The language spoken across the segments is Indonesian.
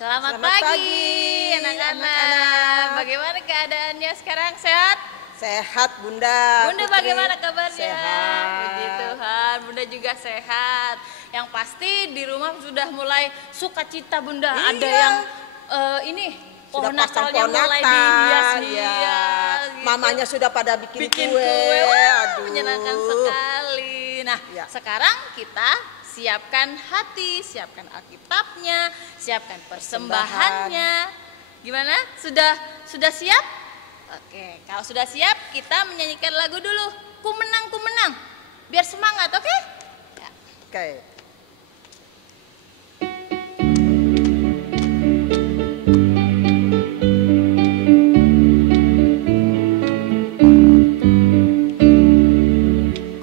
Selamat pagi anak-anak. Bagaimana keadaannya sekarang, sehat? Sehat Bunda. Bunda Putri. bagaimana kabarnya? Sehat. Puji Tuhan, Bunda juga sehat. Yang pasti di rumah sudah mulai sukacita Bunda. Iya. Ada yang ini pohon Natalnya mulai dihias-hias. Ya. Gitu. Mamanya sudah pada bikin kue. Wah, Aduh. menyenangkan sekali. Nah, Ya. sekarang kita siapkan hati, siapkan Alkitabnya, siapkan persembahannya. Gimana? Sudah siap? Oke, kalau sudah siap kita menyanyikan lagu dulu. Ku menang, ku menang. Biar semangat, oke? Ya. Oke.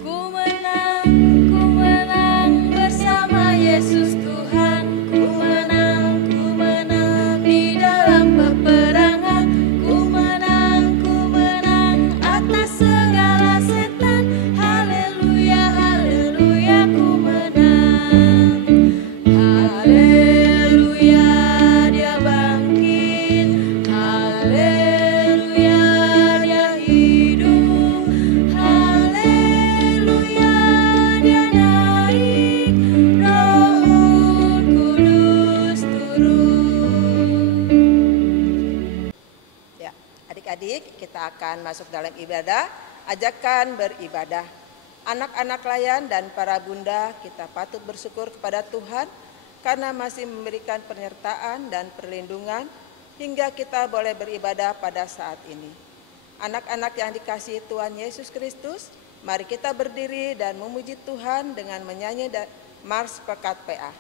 Ku menang bersama Yesus Tuhan. Ku menang di dalam peperangan. Ku menang atas segala setan. Haleluya, haleluya, ku menang. Haleluya, dia bangkit. Haleluya, dia hidup. Haleluya, dia naik. Roh Kudus turun. Ya, adik-adik, kita akan masuk dalam ibadah, ajakan beribadah. Anak-anak layan dan para bunda, kita patut bersyukur kepada Tuhan karena masih memberikan penyertaan dan perlindungan hingga kita boleh beribadah pada saat ini. Anak-anak yang dikasihi Tuhan Yesus Kristus, mari kita berdiri dan memuji Tuhan dengan menyanyi Mars Pekat PA.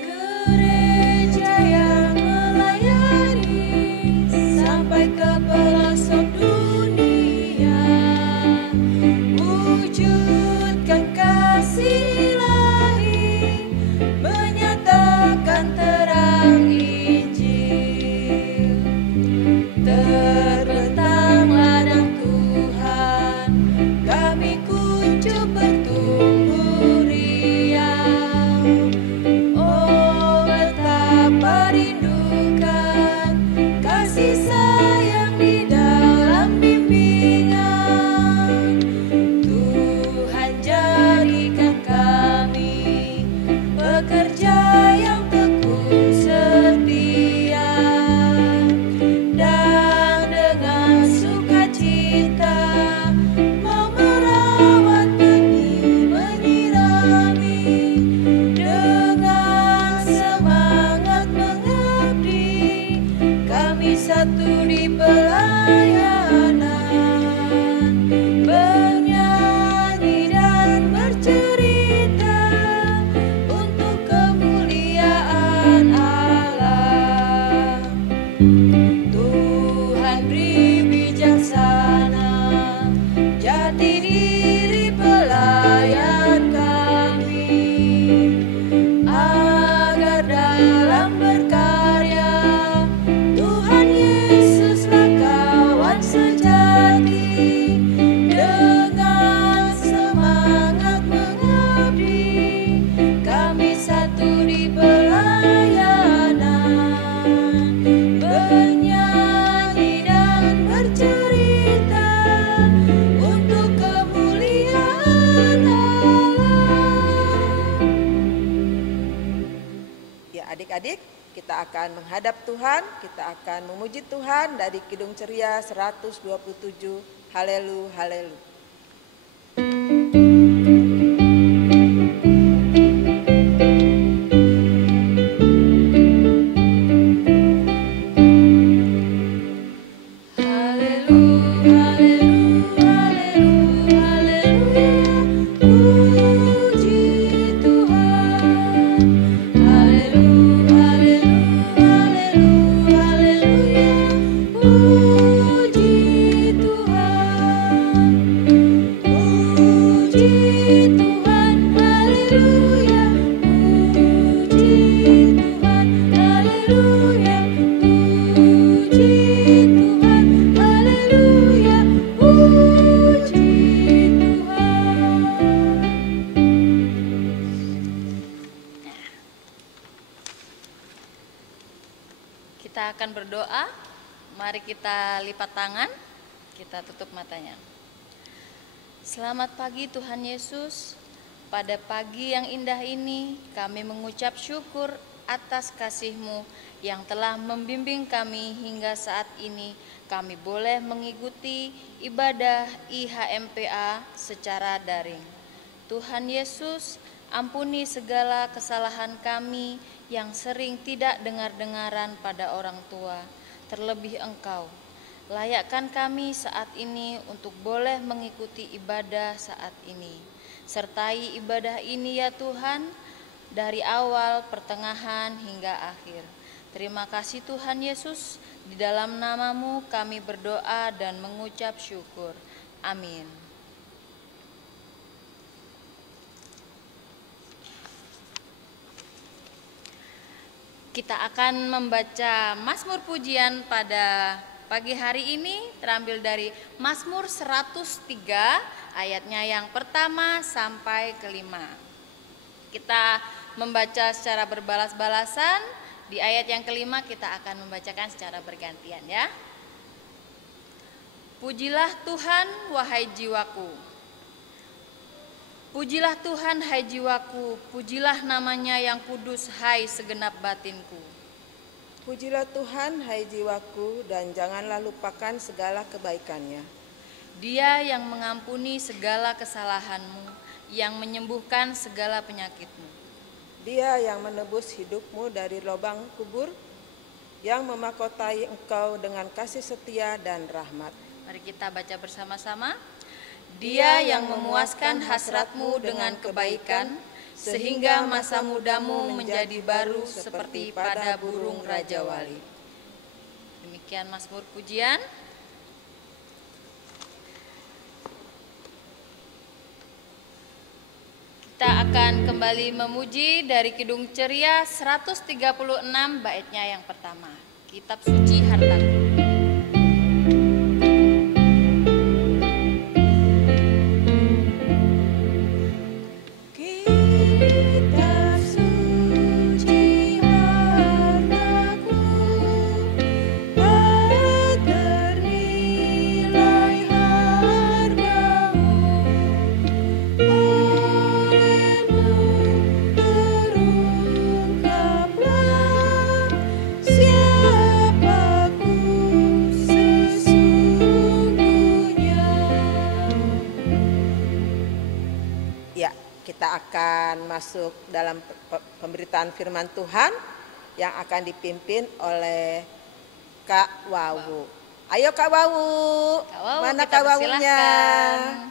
Gereja yang melayani sampai ke pelosok dunia, wujudkan kasih ilahi, menyatakan terang Injil. Terbentang ladang Tuhan, kami kuncup bertumbuh riang. Oh, betapa rindukan kasih sayang di dalam bimbingan. Tuhan jadikan kami pekerja yang tekun setia. satu di pelayanan, bernyanyi dan bercerita untuk kemuliaan Allah. Tuhan beri bijaksana, jati diri pelayan kami, agar dalam berkarya Tuhan Yesuslah kawan sejati. Dengan semangat mengabdi, kami satu di pelayanan, bernyanyi dan bercerita untuk kemuliaan Allah. Ya adik-adik, kita akan menghadap Tuhan, kita akan memuji Tuhan dari Kidung Ceria 127. Haleluya, haleluya. Kita akan berdoa. Mari kita lipat tangan, kita tutup matanya. Selamat pagi Tuhan Yesus. Pada pagi yang indah ini kami mengucap syukur atas kasih-Mu yang telah membimbing kami hingga saat ini. Kami boleh mengikuti ibadah IHMPA secara daring. Tuhan Yesus, ampuni segala kesalahan kami yang sering tidak dengar-dengaran pada orang tua, terlebih Engkau. Layakkan kami saat ini untuk boleh mengikuti ibadah saat ini. Sertai ibadah ini ya Tuhan, dari awal, pertengahan, hingga akhir. Terima kasih Tuhan Yesus, di dalam nama-Mu kami berdoa dan mengucap syukur. Amin. Kita akan membaca Mazmur Pujian pada pagi hari ini, terambil dari Mazmur 103 ayatnya yang pertama sampai kelima. Kita membaca secara berbalas-balasan, di ayat yang kelima kita akan membacakan secara bergantian ya. Pujilah Tuhan wahai jiwaku. Pujilah Tuhan hai jiwaku, pujilah namanya yang kudus hai segenap batinku. Pujilah Tuhan hai jiwaku, dan janganlah lupakan segala kebaikannya. Dia yang mengampuni segala kesalahanmu, yang menyembuhkan segala penyakitmu. Dia yang menebus hidupmu dari lubang kubur, yang memahkotai engkau dengan kasih setia dan rahmat. Mari kita baca bersama-sama. Dia yang memuaskan hasratmu dengan kebaikan, sehingga masa mudamu menjadi baru seperti pada burung Raja Wali. Demikian Mazmur Pujian. Kita akan kembali memuji dari Kidung Ceria 136 baitnya yang pertama. Kitab Suci Hartaku. Akan masuk dalam pemberitaan firman Tuhan yang akan dipimpin oleh Kak Wawu. Ayo Kak Wawu, Kak Wawu, mana kita Kak Wawunya? persilahkan.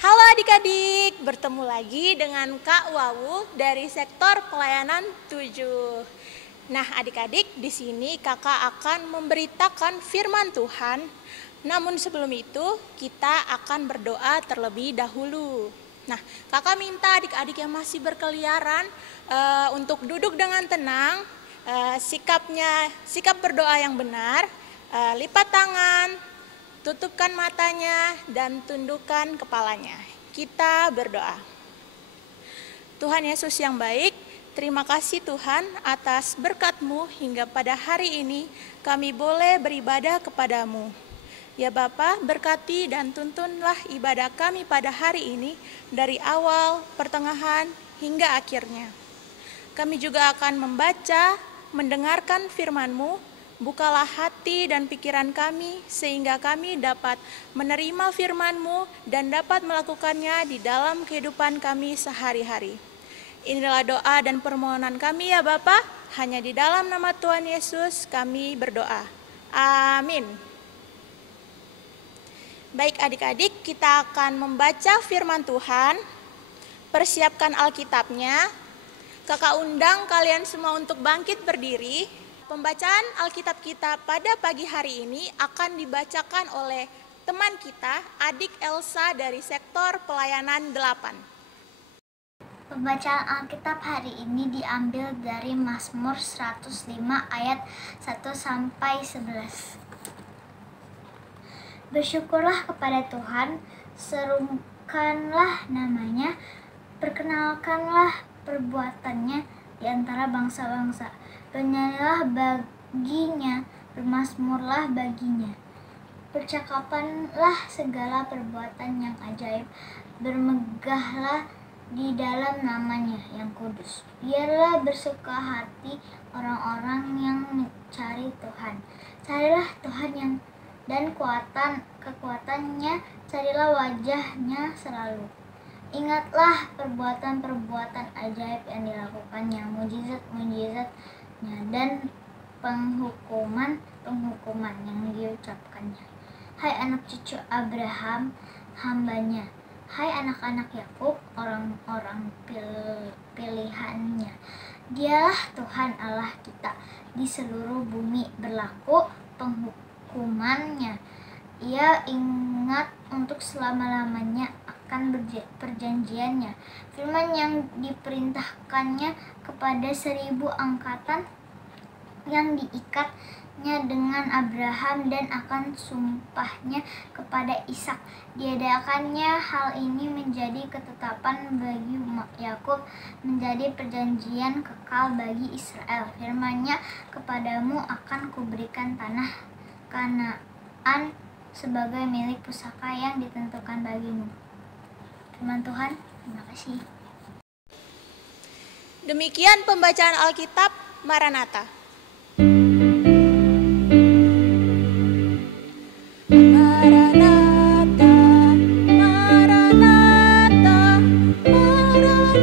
Halo adik-adik, bertemu lagi dengan Kak Wawu dari sektor pelayanan 7. Nah, adik-adik, di sini Kakak akan memberitakan firman Tuhan. Namun sebelum itu, kita akan berdoa terlebih dahulu. Nah, Kakak minta adik-adik yang masih berkeliaran untuk duduk dengan tenang, sikap berdoa yang benar, lipat tangan, tutupkan matanya dan tundukkan kepalanya. Kita berdoa. Tuhan Yesus yang baik, terima kasih Tuhan atas berkat-Mu hingga pada hari ini kami boleh beribadah kepadamu. Ya Bapa, berkati dan tuntunlah ibadah kami pada hari ini dari awal, pertengahan, hingga akhirnya. Kami juga akan membaca, mendengarkan firman-Mu. Bukalah hati dan pikiran kami sehingga kami dapat menerima firman-Mu dan dapat melakukannya di dalam kehidupan kami sehari-hari. Inilah doa dan permohonan kami ya Bapa, hanya di dalam nama Tuhan Yesus kami berdoa. Amin. Baik adik-adik, kita akan membaca firman Tuhan. Persiapkan Alkitabnya. Kakak undang kalian semua untuk bangkit berdiri. Pembacaan Alkitab kita pada pagi hari ini akan dibacakan oleh teman kita, adik Elsa dari sektor pelayanan 8. Pembacaan Alkitab hari ini diambil dari Mazmur 105 ayat 1 sampai 11. Bersyukurlah kepada Tuhan, serukanlah namanya, perkenalkanlah perbuatannya di antara bangsa-bangsa. Bernyanyilah baginya, bermazmurlah baginya. Percakapanlah segala perbuatan yang ajaib, bermegahlah di dalam namanya yang kudus. Biarlah bersuka hati orang-orang yang mencari Tuhan. Carilah Tuhan yang dan kekuatannya, carilah wajahnya selalu. Ingatlah perbuatan-perbuatan ajaib yang dilakukannya, mujizat-mujizatnya dan penghukuman yang diucapkannya. Hai anak cucu Abraham, hambanya. Hai anak-anak Yakub, orang-orang pilihannya. Dialah Tuhan Allah kita di seluruh bumi, berlaku penghukumannya. Ia ingat untuk selama-lamanya akan perjanjiannya, firman yang diperintahkannya kepada 1000 angkatan, yang diikatnya dengan Abraham dan akan sumpahnya kepada Ishak. Diadakannya hal ini menjadi ketetapan bagi Yakub, menjadi perjanjian kekal bagi Israel. Firman-Nya, kepadamu akan kuberikan tanah Kanaan sebagai milik pusaka yang ditentukan bagimu. Firman Tuhan, terima kasih. Demikian pembacaan Alkitab. Maranatha. Maranatha, Maranatha, Maranatha.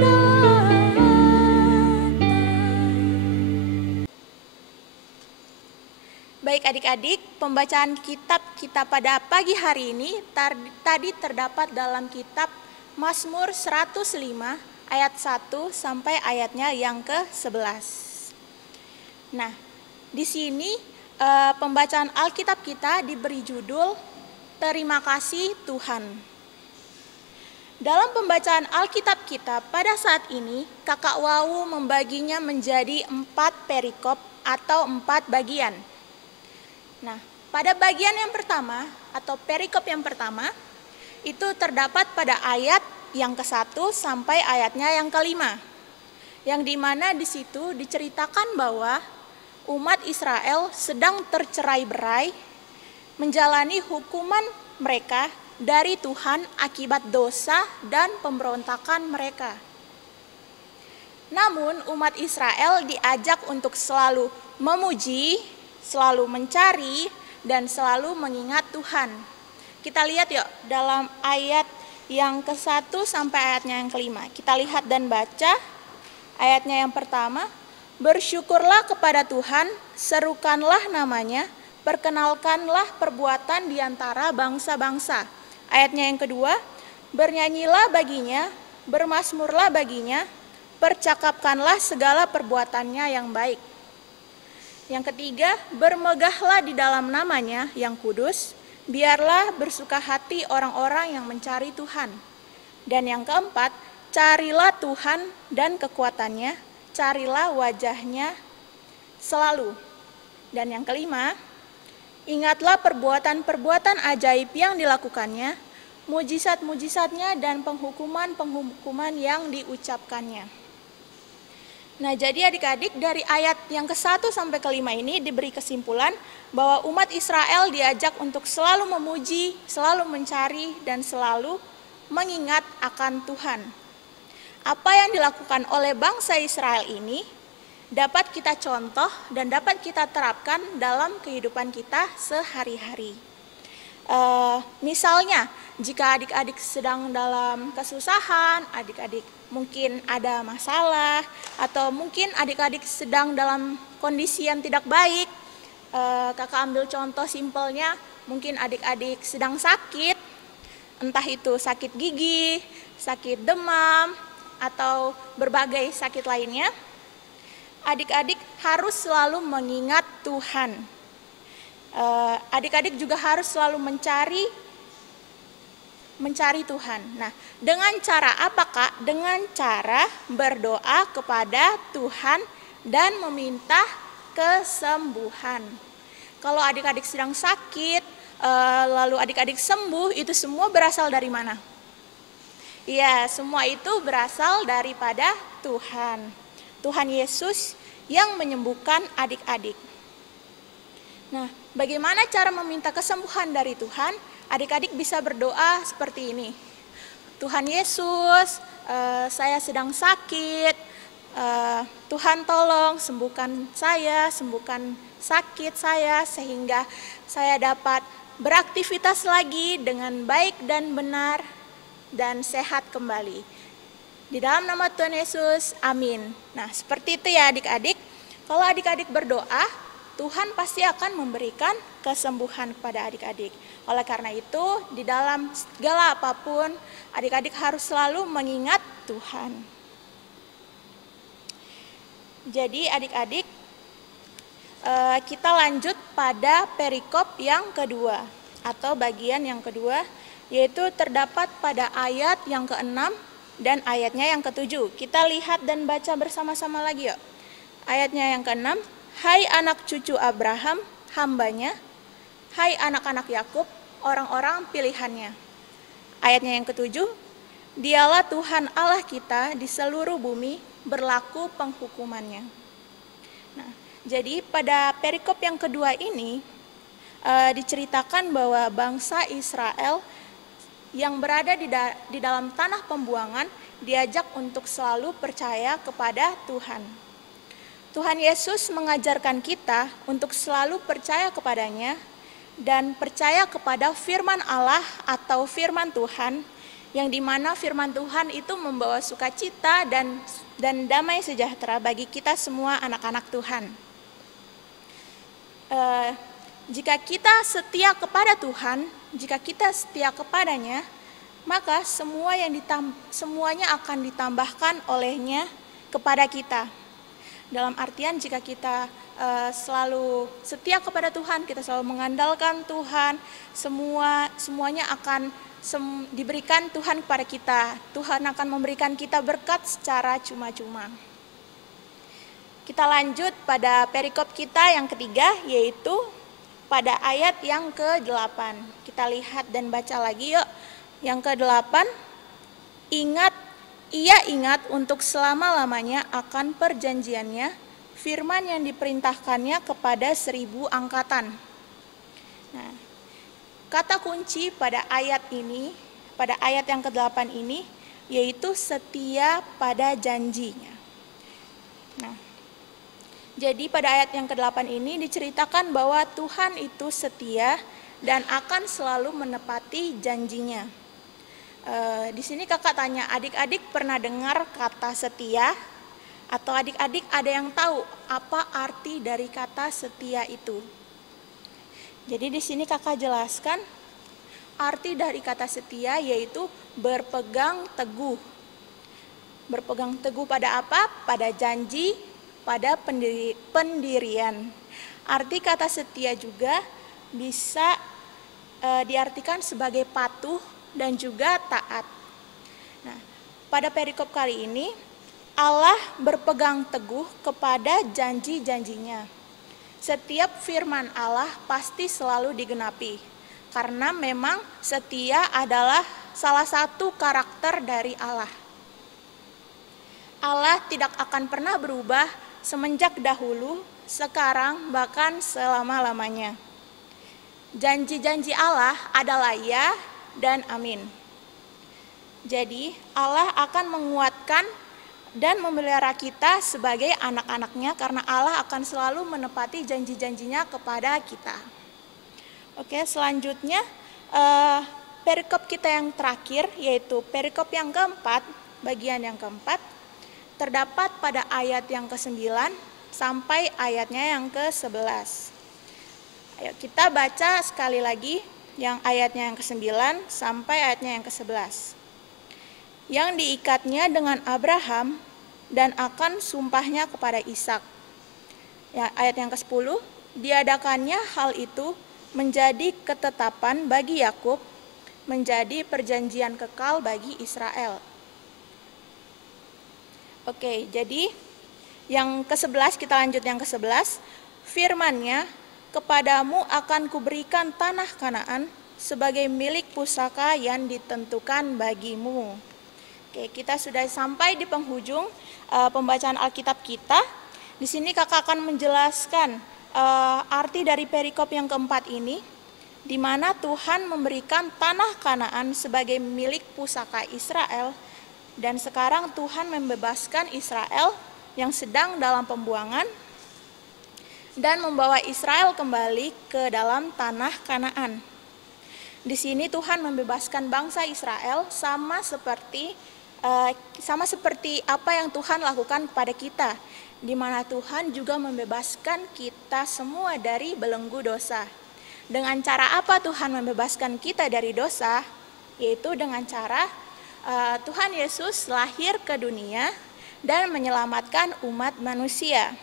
Baik adik-adik, pembacaan kitab kita pada pagi hari ini tadi terdapat dalam kitab Mazmur 105 ayat 1 sampai ayatnya yang ke-11. Nah, di sini pembacaan Alkitab kita diberi judul Terima Kasih Tuhan. Dalam pembacaan Alkitab kita pada saat ini, Kakak Wawu membaginya menjadi 4 perikop atau 4 bagian. Nah, pada bagian yang pertama atau perikop yang pertama, itu terdapat pada ayat yang ke-1 sampai ayatnya yang ke-5. Yang dimana di situ diceritakan bahwa umat Israel sedang tercerai-berai, menjalani hukuman mereka dari Tuhan akibat dosa dan pemberontakan mereka. Namun umat Israel diajak untuk selalu memuji, selalu mencari, dan selalu mengingat Tuhan. Kita lihat yuk dalam ayat yang ke-1 sampai ayatnya yang ke-5. Kita lihat dan baca ayatnya yang pertama. Bersyukurlah kepada Tuhan, serukanlah namanya, perkenalkanlah perbuatan di antara bangsa-bangsa. Ayatnya yang kedua, bernyanyilah baginya, bermasmurlah baginya, percakapkanlah segala perbuatannya yang baik. Yang ketiga, bermegahlah di dalam namanya yang kudus, biarlah bersuka hati orang-orang yang mencari Tuhan. Dan yang keempat, carilah Tuhan dan kekuatannya, carilah wajahnya selalu. Dan yang kelima, ingatlah perbuatan-perbuatan ajaib yang dilakukannya, mujizat-mujizatnya dan penghukuman-penghukuman yang diucapkannya. Nah, jadi adik-adik, dari ayat yang ke-1 sampai ke-5 ini diberi kesimpulan bahwa umat Israel diajak untuk selalu memuji, selalu mencari, dan selalu mengingat akan Tuhan. Apa yang dilakukan oleh bangsa Israel ini dapat kita contoh dan dapat kita terapkan dalam kehidupan kita sehari-hari. Misalnya, jika adik-adik sedang dalam kesusahan, adik-adik mungkin ada masalah, atau mungkin adik-adik sedang dalam kondisi yang tidak baik, kakak ambil contoh simpelnya, mungkin adik-adik sedang sakit, entah itu sakit gigi, sakit demam, atau berbagai sakit lainnya, adik-adik harus selalu mengingat Tuhan. Adik-adik juga harus selalu mencari Tuhan. Nah, dengan cara apa, Kak? Dengan cara berdoa kepada Tuhan dan meminta kesembuhan. Kalau adik-adik sedang sakit, lalu adik-adik sembuh, itu semua berasal dari mana? Iya, semua itu berasal daripada Tuhan. Tuhan Yesus yang menyembuhkan adik-adik. Nah, bagaimana cara meminta kesembuhan dari Tuhan? Adik-adik bisa berdoa seperti ini. Tuhan Yesus, saya sedang sakit, Tuhan tolong sembuhkan saya, sembuhkan sakit saya, sehingga saya dapat beraktivitas lagi dengan baik dan benar dan sehat kembali. Di dalam nama Tuhan Yesus, amin. Nah, seperti itu ya adik-adik. Kalau adik-adik berdoa, Tuhan pasti akan memberikan kesembuhan kepada adik-adik. Oleh karena itu, di dalam segala apapun, adik-adik harus selalu mengingat Tuhan. Jadi adik-adik, kita lanjut pada perikop yang kedua, atau bagian yang kedua, yaitu terdapat pada ayat yang ke-6 dan ayatnya yang ke-7. Kita lihat dan baca bersama-sama lagi yuk. Ayatnya yang ke-6, hai anak cucu Abraham, hambanya, hai anak-anak Yakub, orang-orang pilihannya. Ayatnya yang ke-7, dialah Tuhan Allah kita di seluruh bumi, berlaku penghukumannya. Nah, jadi pada perikop yang kedua ini diceritakan bahwa bangsa Israel yang berada di dalam tanah pembuangan diajak untuk selalu percaya kepada Tuhan. Tuhan Yesus mengajarkan kita untuk selalu percaya kepadanya dan percaya kepada firman Allah atau firman Tuhan, yang dimana firman Tuhan itu membawa sukacita dan damai sejahtera bagi kita semua anak-anak Tuhan. Jika kita setia kepada Tuhan, jika kita setia kepadanya, maka semuanya akan ditambahkan olehnya kepada kita. Dalam artian jika kita selalu setia kepada Tuhan, kita selalu mengandalkan Tuhan, semuanya akan diberikan Tuhan kepada kita. Tuhan akan memberikan kita berkat secara cuma-cuma. Kita lanjut pada perikop kita yang ketiga, yaitu pada ayat yang ke-8. Kita lihat dan baca lagi yuk. Yang ke-8, Ia ingat untuk selama-lamanya akan perjanjiannya, firman yang diperintahkannya kepada 1000 angkatan. Nah, kata kunci pada ayat ini, pada ayat yang ke-8 ini, yaitu setia pada janjinya. Nah, jadi pada ayat yang ke-8 ini diceritakan bahwa Tuhan itu setia dan akan selalu menepati janjinya. Di sini kakak tanya, adik-adik pernah dengar kata setia? Atau adik-adik ada yang tahu apa arti dari kata setia itu? Jadi di sini kakak jelaskan, arti dari kata setia yaitu berpegang teguh. Berpegang teguh pada apa? Pada janji, pada pendirian. Arti kata setia juga bisa diartikan sebagai patuh dan juga taat. Nah, pada perikop kali ini Allah berpegang teguh kepada janji-janjinya. Setiap firman Allah pasti selalu digenapi, karena memang setia adalah salah satu karakter dari Allah. Allah tidak akan pernah berubah semenjak dahulu, sekarang, bahkan selama-lamanya. Janji-janji Allah adalah ya dan amin. Jadi Allah akan menguatkan dan memelihara kita sebagai anak-anaknya, karena Allah akan selalu menepati janji-janjinya kepada kita. Oke, selanjutnya perikop kita yang terakhir, yaitu perikop yang keempat, bagian yang keempat, terdapat pada ayat yang ke-9 sampai ayatnya yang ke-11. Ayo kita baca sekali lagi yang ayatnya yang ke-9 sampai ayatnya yang ke-11. Yang diikatnya dengan Abraham dan akan sumpahnya kepada Ishak. Ya, ayat yang ke-10, diadakannya hal itu menjadi ketetapan bagi Yakub, menjadi perjanjian kekal bagi Israel. Oke, jadi yang ke-11, kita lanjut yang ke-11. Firman-Nya, kepadamu akan kuberikan tanah Kanaan sebagai milik pusaka yang ditentukan bagimu. Oke, kita sudah sampai di penghujung pembacaan Alkitab kita. Di sini kakak akan menjelaskan arti dari perikop yang keempat ini, di mana Tuhan memberikan tanah Kanaan sebagai milik pusaka Israel, dan sekarang Tuhan membebaskan Israel yang sedang dalam pembuangan dan membawa Israel kembali ke dalam tanah Kanaan. Di sini Tuhan membebaskan bangsa Israel sama seperti apa yang Tuhan lakukan kepada kita, di mana Tuhan juga membebaskan kita semua dari belenggu dosa. Dengan cara apa Tuhan membebaskan kita dari dosa? Yaitu dengan cara Tuhan Yesus lahir ke dunia dan menyelamatkan umat manusia.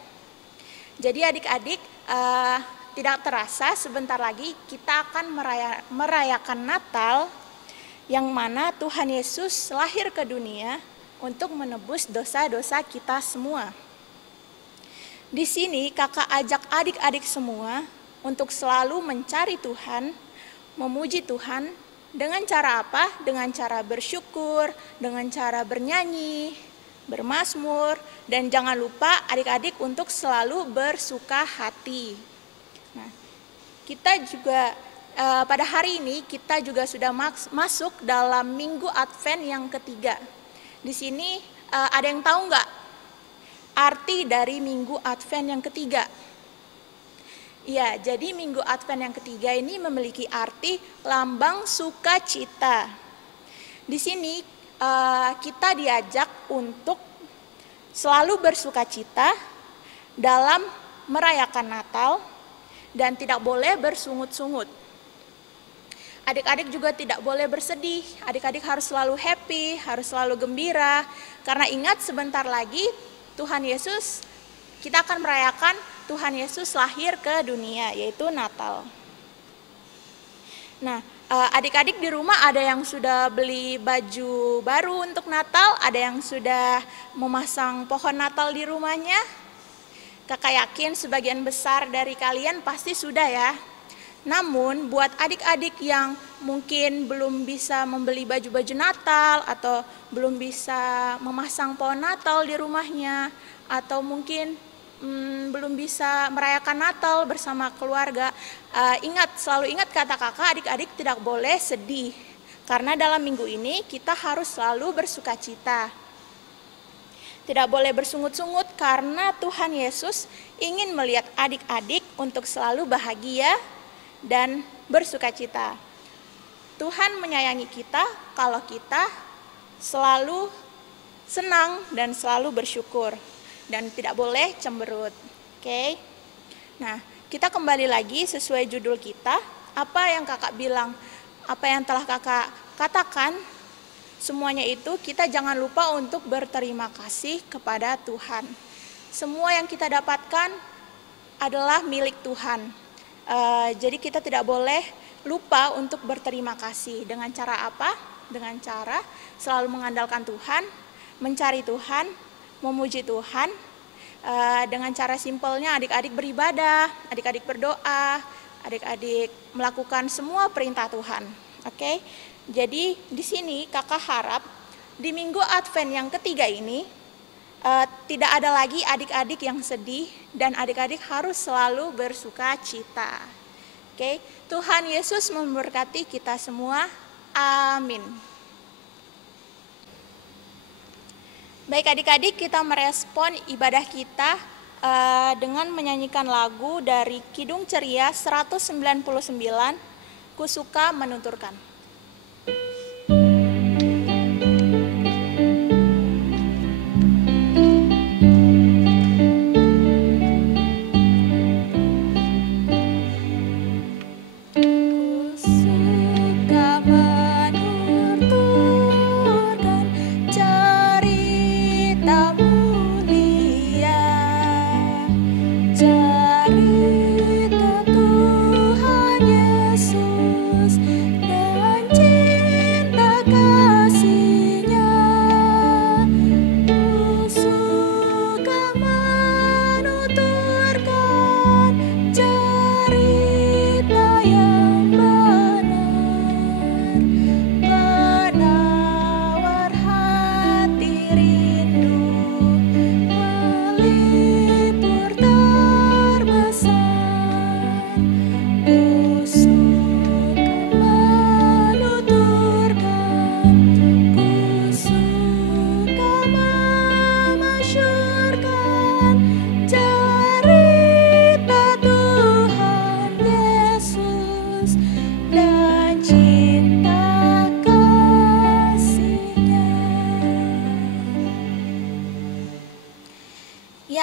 Jadi adik-adik, tidak terasa sebentar lagi kita akan merayakan Natal, yang mana Tuhan Yesus lahir ke dunia untuk menebus dosa-dosa kita semua. Di sini kakak ajak adik-adik semua untuk selalu mencari Tuhan, memuji Tuhan, dengan cara apa? Dengan cara bersyukur, dengan cara bernyanyi, bermazmur, dan jangan lupa adik-adik untuk selalu bersuka hati. Nah, kita juga pada hari ini kita juga sudah masuk dalam Minggu Advent yang ketiga. Di sini ada yang tahu nggak arti dari Minggu Advent yang ketiga? Ya, jadi Minggu Advent yang ketiga ini memiliki arti lambang sukacita. Di sini kita diajak untuk selalu bersukacita dalam merayakan Natal dan tidak boleh bersungut-sungut. Adik-adik juga tidak boleh bersedih, adik-adik harus selalu happy, harus selalu gembira, karena ingat sebentar lagi Tuhan Yesus, kita akan merayakan Tuhan Yesus lahir ke dunia, yaitu Natal. Nah, adik-adik di rumah ada yang sudah beli baju baru untuk Natal, ada yang sudah memasang pohon Natal di rumahnya. Kakak yakin sebagian besar dari kalian pasti sudah ya. Namun buat adik-adik yang mungkin belum bisa membeli baju-baju Natal atau belum bisa memasang pohon Natal di rumahnya, atau mungkin belum bisa merayakan Natal bersama keluarga, selalu ingat kata kakak, adik-adik tidak boleh sedih, karena dalam minggu ini kita harus selalu bersukacita. Tidak boleh bersungut-sungut karena Tuhan Yesus ingin melihat adik-adik untuk selalu bahagia dan bersukacita. Tuhan menyayangi kita kalau kita selalu senang dan selalu bersyukur dan tidak boleh cemberut. Oke. Nah, kita kembali lagi sesuai judul kita, apa yang kakak bilang, apa yang telah kakak katakan, semuanya itu kita jangan lupa untuk berterima kasih kepada Tuhan. Semua yang kita dapatkan adalah milik Tuhan. Jadi kita tidak boleh lupa untuk berterima kasih. Dengan cara apa? Dengan cara selalu mengandalkan Tuhan, mencari Tuhan, memuji Tuhan. Dengan cara simpelnya adik-adik beribadah, adik-adik berdoa, adik-adik melakukan semua perintah Tuhan. Oke? Jadi di sini kakak harap di minggu Advent yang ketiga ini tidak ada lagi adik-adik yang sedih dan adik-adik harus selalu bersuka cita. Oke? Tuhan Yesus memberkati kita semua. Amin. Baik adik-adik, kita merespon ibadah kita dengan menyanyikan lagu dari Kidung Ceria 199, Ku Suka Menuturkan.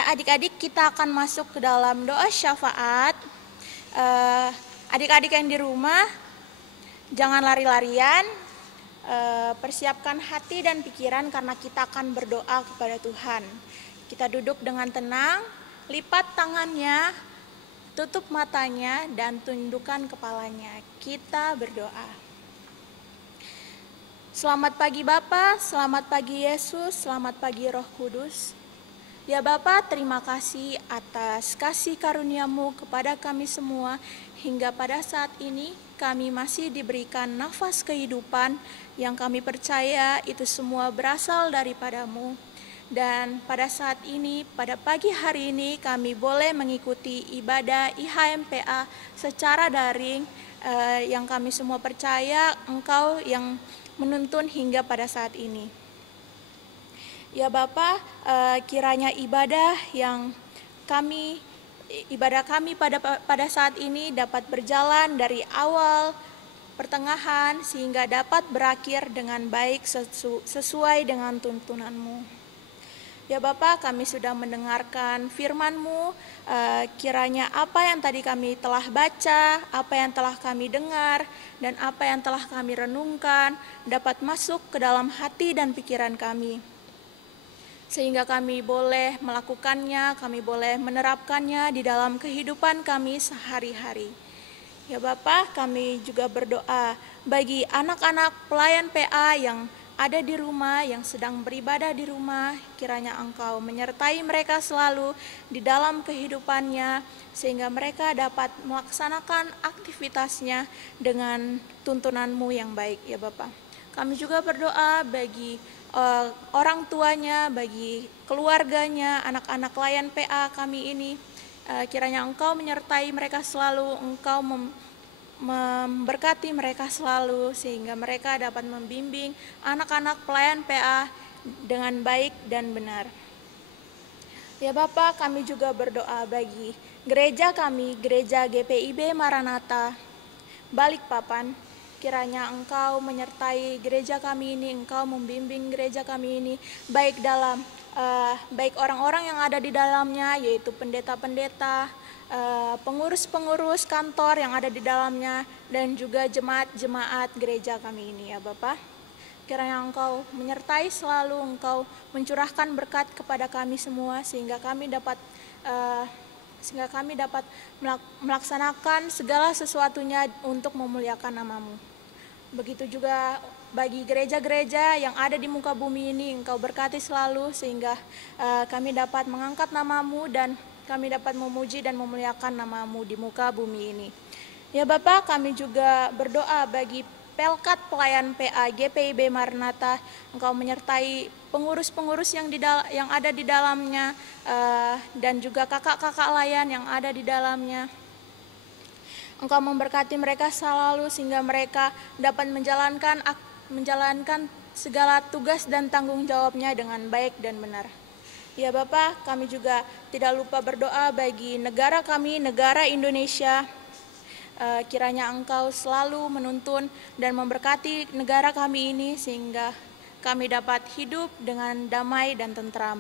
Adik-adik, kita akan masuk ke dalam doa syafaat. Adik-adik yang di rumah, jangan lari-larian, persiapkan hati dan pikiran karena kita akan berdoa kepada Tuhan. Kita duduk dengan tenang, lipat tangannya, tutup matanya, dan tundukkan kepalanya. Kita berdoa. Selamat pagi Bapa, selamat pagi Yesus, selamat pagi Roh Kudus. Ya Bapa, terima kasih atas kasih karunia-Mu kepada kami semua hingga pada saat ini kami masih diberikan nafas kehidupan yang kami percaya itu semua berasal daripada-Mu. Dan pada saat ini, pada pagi hari ini kami boleh mengikuti ibadah IHMPA secara daring yang kami semua percaya Engkau yang menuntun hingga pada saat ini. Ya Bapa, kiranya ibadah kami pada saat ini dapat berjalan dari awal, pertengahan, sehingga dapat berakhir dengan baik sesuai dengan tuntunan-Mu. Ya Bapa, kami sudah mendengarkan firman-Mu, kiranya apa yang tadi kami telah baca, apa yang telah kami dengar, dan apa yang telah kami renungkan dapat masuk ke dalam hati dan pikiran kami. Sehingga kami boleh melakukannya, kami boleh menerapkannya di dalam kehidupan kami sehari-hari. Ya Bapa, kami juga berdoa bagi anak-anak pelayan PA yang ada di rumah, yang sedang beribadah di rumah, kiranya Engkau menyertai mereka selalu di dalam kehidupannya, sehingga mereka dapat melaksanakan aktivitasnya dengan tuntunan-Mu yang baik, ya Bapa. Kami juga berdoa bagi orang tuanya, bagi keluarganya, anak-anak layan PA kami ini, kiranya Engkau menyertai mereka selalu, Engkau memberkati mereka selalu, sehingga mereka dapat membimbing anak-anak pelayan PA dengan baik dan benar. Ya Bapa, kami juga berdoa bagi gereja kami, Gereja GPIB Maranatha Balikpapan, kiranya Engkau menyertai gereja kami ini, Engkau membimbing gereja kami ini, baik orang-orang yang ada di dalamnya, yaitu pendeta-pendeta, pengurus-pengurus kantor yang ada di dalamnya, dan juga jemaat-jemaat gereja kami ini ya Bapa. Kiranya Engkau menyertai selalu, Engkau mencurahkan berkat kepada kami semua, sehingga kami dapat melaksanakan segala sesuatunya untuk memuliakan nama-Mu. Begitu juga bagi gereja-gereja yang ada di muka bumi ini, Engkau berkati selalu sehingga kami dapat mengangkat nama-Mu dan kami dapat memuji dan memuliakan nama-Mu di muka bumi ini. Ya Bapak, kami juga berdoa bagi Pelkat Pelayan PA GPIB Maranatha, Engkau menyertai pengurus-pengurus yang ada di dalamnya dan juga kakak-kakak layan yang ada di dalamnya. Engkau memberkati mereka selalu sehingga mereka dapat menjalankan segala tugas dan tanggung jawabnya dengan baik dan benar. Ya Bapak, kami juga tidak lupa berdoa bagi negara kami, negara Indonesia. Kiranya Engkau selalu menuntun dan memberkati negara kami ini sehingga kami dapat hidup dengan damai dan tentram.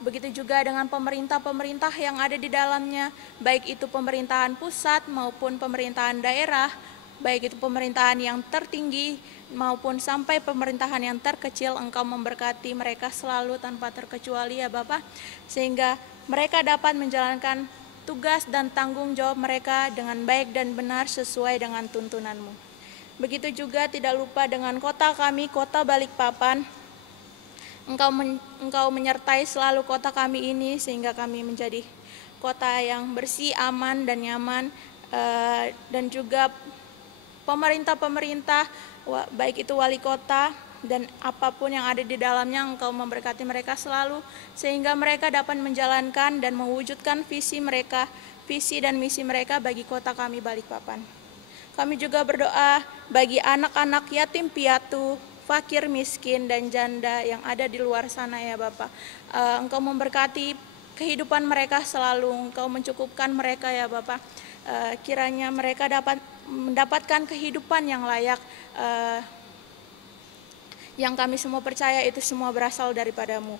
Begitu juga dengan pemerintah-pemerintah yang ada di dalamnya, baik itu pemerintahan pusat maupun pemerintahan daerah, baik itu pemerintahan yang tertinggi maupun sampai pemerintahan yang terkecil. Engkau memberkati mereka selalu tanpa terkecuali ya Bapak, sehingga mereka dapat menjalankan tugas dan tanggung jawab mereka dengan baik dan benar sesuai dengan tuntunan-Mu. Begitu juga tidak lupa dengan kota kami, kota Balikpapan. Engkau menyertai selalu kota kami ini sehingga kami menjadi kota yang bersih, aman, dan nyaman. Dan juga pemerintah-pemerintah, baik itu wali kota dan apapun yang ada di dalamnya, Engkau memberkati mereka selalu sehingga mereka dapat menjalankan dan mewujudkan visi dan misi mereka bagi kota kami Balikpapan. Kami juga berdoa bagi anak-anak yatim piatu, fakir, miskin, dan janda yang ada di luar sana ya Bapak. Engkau memberkati kehidupan mereka selalu, Engkau mencukupkan mereka ya Bapak. Kiranya mereka dapat mendapatkan kehidupan yang layak. Yang kami semua percaya itu semua berasal daripada-Mu.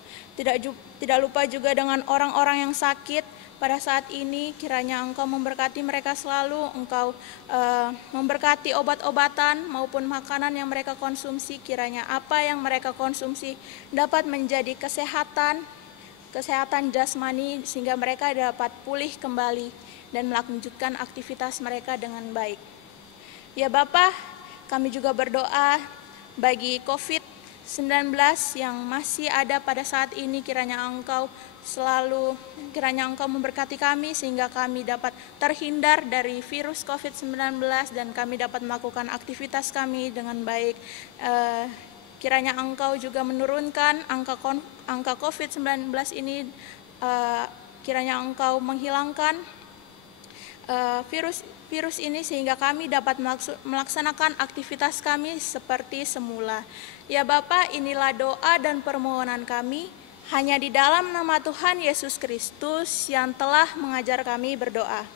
Tidak lupa juga dengan orang-orang yang sakit pada saat ini, kiranya Engkau memberkati mereka selalu, Engkau memberkati obat-obatan maupun makanan yang mereka konsumsi, kiranya apa yang mereka konsumsi dapat menjadi kesehatan jasmani sehingga mereka dapat pulih kembali dan melanjutkan aktivitas mereka dengan baik. Ya Bapak, kami juga berdoa bagi COVID-19 yang masih ada pada saat ini, kiranya Engkau memberkati kami sehingga kami dapat terhindar dari virus COVID-19 dan kami dapat melakukan aktivitas kami dengan baik. Kiranya Engkau juga menurunkan angka COVID-19 ini, kiranya Engkau menghilangkan virus ini sehingga kami dapat melaksanakan aktivitas kami seperti semula. Ya Bapa, inilah doa dan permohonan kami hanya di dalam nama Tuhan Yesus Kristus yang telah mengajar kami berdoa.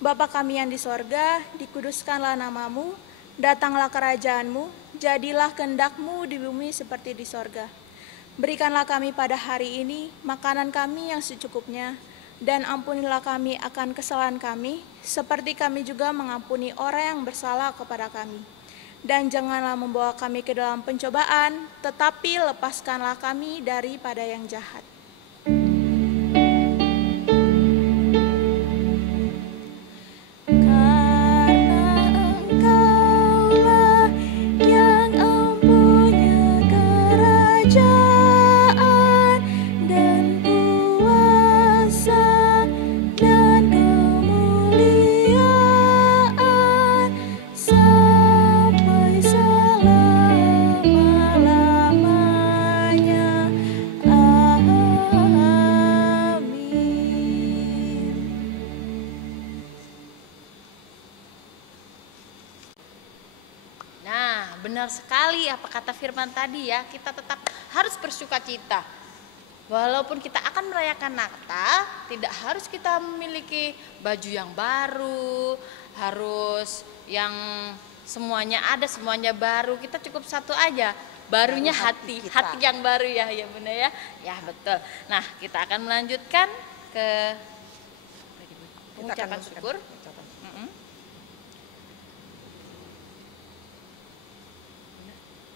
Bapa kami yang di sorga, dikuduskanlah nama-Mu, datanglah kerajaan-Mu, jadilah kehendak-Mu di bumi seperti di sorga. Berikanlah kami pada hari ini makanan kami yang secukupnya, dan ampunilah kami akan kesalahan kami, seperti kami juga mengampuni orang yang bersalah kepada kami. Dan janganlah membawa kami ke dalam pencobaan, tetapi lepaskanlah kami daripada yang jahat. Benar sekali apa kata firman tadi ya, kita tetap harus bersukacita. Walaupun kita akan merayakan Natal, tidak harus kita memiliki baju yang baru, harus yang semuanya ada, semuanya baru. Kita cukup satu aja, barunya Baru hati kita. yang baru ya, ya Bunda ya. Ya betul. Nah, kita akan melanjutkan ke Kita akan pengucapan memberikan syukur. ucapan. Mm-mm.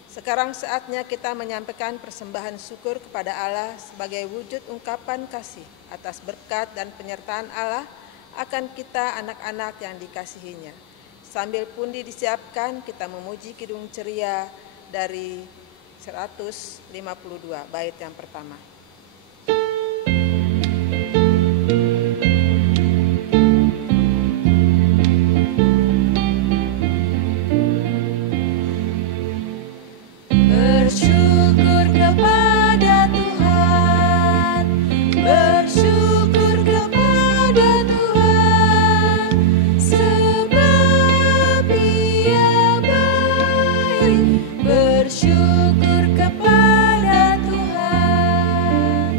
Sekarang saatnya kita menyampaikan persembahan syukur kepada Allah sebagai wujud ungkapan kasih atas berkat dan penyertaan Allah akan kita anak-anak yang dikasihinya. Sambil pundi disiapkan, kita memuji Kidung Ceria dari 152 bait yang pertama. Bersyukur kepada Tuhan, bersyukur kepada Tuhan, sebab Ia baik. Bersyukur kepada Tuhan.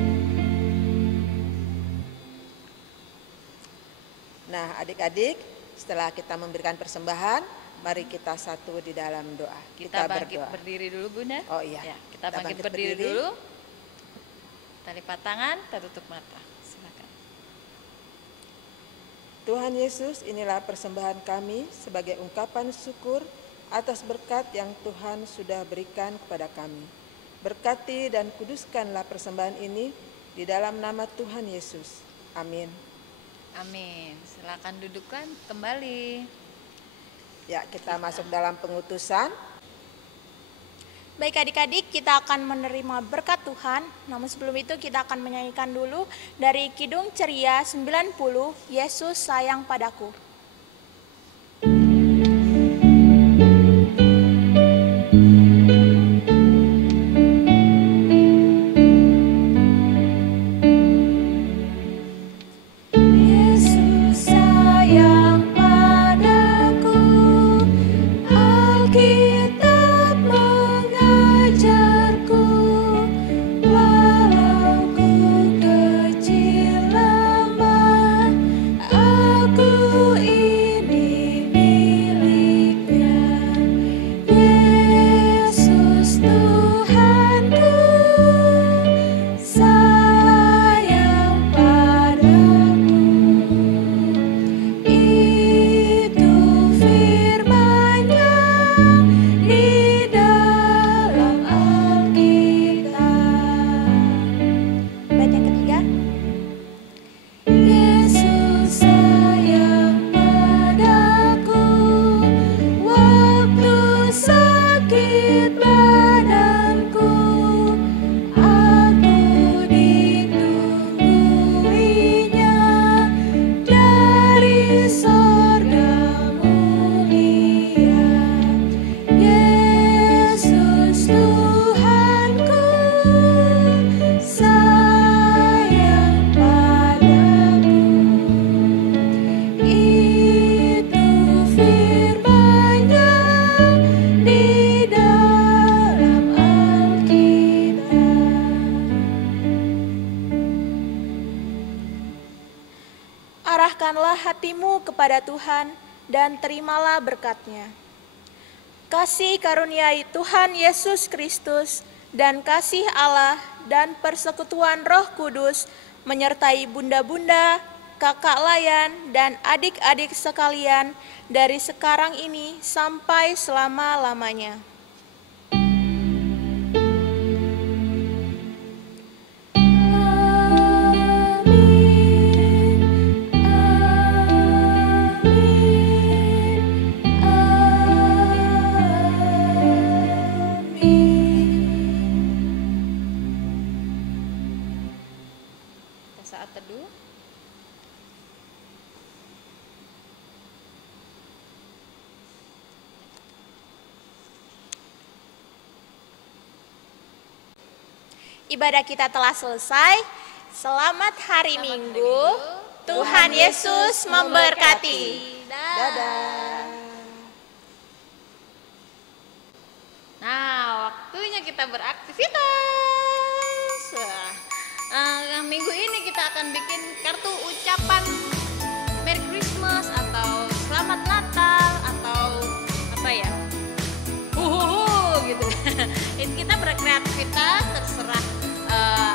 Nah, adik-adik, setelah kita memberikan persembahan, mari kita satu di dalam doa. Kita bangkit berdoa. berdiri dulu Bunda. Oh iya. Ya, kita bangkit berdiri dulu. Kita lipat tangan, kita tutup mata. Silakan. Tuhan Yesus, inilah persembahan kami sebagai ungkapan syukur atas berkat yang Tuhan sudah berikan kepada kami. Berkati dan kuduskanlah persembahan ini di dalam nama Tuhan Yesus. Amin. Amin. Silakan dudukkan kembali. Ya, kita masuk dalam pengutusan. Baik adik-adik, kita akan menerima berkat Tuhan. Namun sebelum itu kita akan menyanyikan dulu dari Kidung Ceria 90, Yesus Sayang Padaku. Yesus sayang padaku, Alkitab mengajarku, walau ku kecil lemah, aku ini miliknya. Yesus Tuhanku, sayang padaku. Itu firman-Nya di dalam Alkitab. Bait yang ketiga. Yesus sayang padaku, waktu sakit badanku, aku ditungguinya dari sorga mulia. Yesus Tuhanku, sayang padaku. Itu firman-Nya di dalam Alkitab. Arahkanlah hatimu kepada Tuhan dan terimalah berkat-Nya. Kasih karunia Tuhan Yesus Kristus dan kasih Allah dan persekutuan Roh Kudus menyertai bunda-bunda, kakak layan, dan adik-adik sekalian dari sekarang ini sampai selama-lamanya. Saat teduh. Ibadah kita telah selesai. Selamat hari Minggu. Tuhan Yesus memberkati. Dadah. Nah, waktunya kita beraktivitas. Minggu ini kita akan bikin kartu ucapan Merry Christmas atau Selamat Natal atau apa ya? Kita berkreativitas, terserah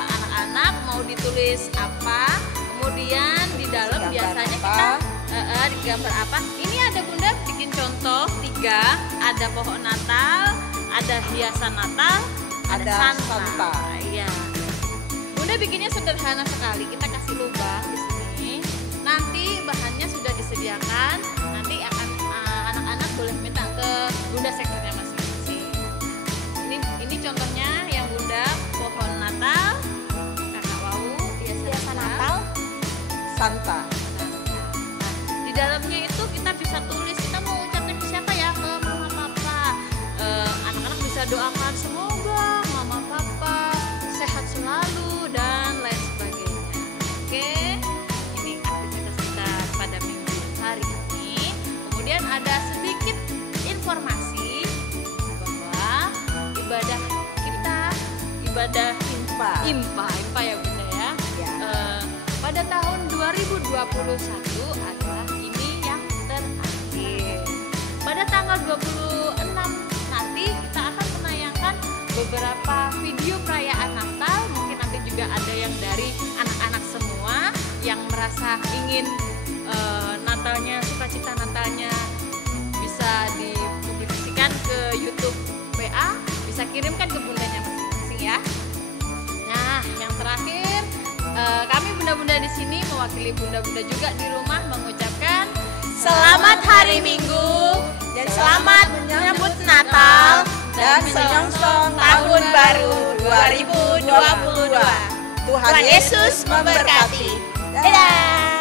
anak-anak mau ditulis apa. Kemudian di dalam Gambar biasanya apa? kita digambar apa. Ini ada Bunda bikin contoh 3, ada pohon Natal, ada hiasan Natal, ada Ada Santa. Santa. Iya. Bunda bikinnya sederhana sekali. Kita kasih lubang di sini. Nanti bahannya sudah disediakan. Nanti akan anak-anak boleh minta ke Bunda sektornya masing-masing. Ini contohnya yang Bunda, pohon Natal, Kakak Wau, hiasan Natal, Santa. Nah, di dalamnya itu kita bisa tulis kita mau ucapin ke siapa ya, ke mama papa. Anak-anak bisa doakan semoga mama papa sehat selalu dan lain sebagainya. Oke, ini aktivitas kita pada minggu hari ini. Kemudian ada sedikit informasi bahwa ibadah kita, ibadah IMPA ya Bunda ya. Ya. Pada tahun 2021 adalah ini yang terakhir. Pada tanggal 26 nanti kita akan menayangkan beberapa video perayaan Natal. Mungkin nanti juga ada yang dari anak-anak semua yang merasa ingin Natalnya, sukacita Natalnya bisa dipublikasikan ke YouTube PA, bisa kirimkan ke bundanya masing-masing ya. Nah, yang terakhir kami bunda-bunda di sini mewakili bunda-bunda juga di rumah mengucapkan Selamat Hari Minggu dan selamat menyambut Natal dan menyongsong Tahun Baru 2022. Tuhan Tuhan Yesus memberkati. Dadah.